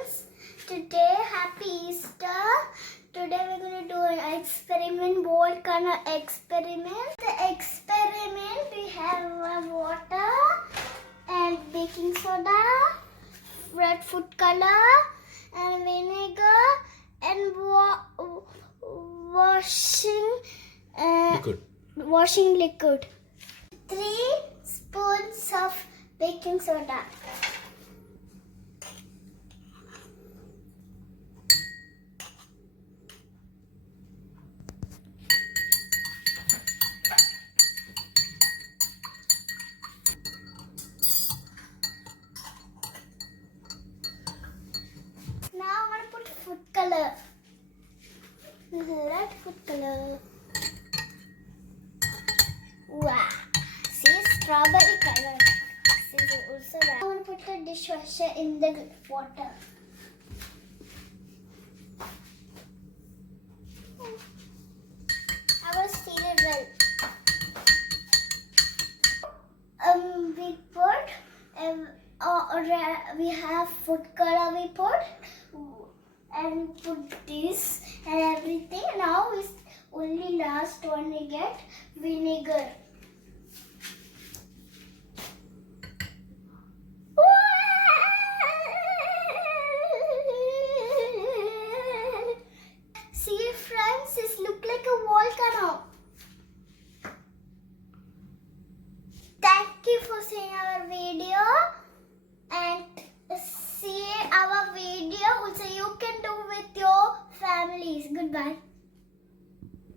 friends, today happy Easter. Today we're going to do an experiment, volcano experiment. The experiment, we have water and baking soda, red food color and vinegar and washing liquid. 3 spoons of baking soda. Now I'm going to put food color. This is red food color. Wow. See, strawberry color. This is also red. I'm going to put the dishwasher in the water. I will stir it well. We have food color we put and put this and everything. Now is only last one we get vinegar. See friends, this look like a volcano. Thank you for seeing our video and see our video also you can do with your families. Goodbye.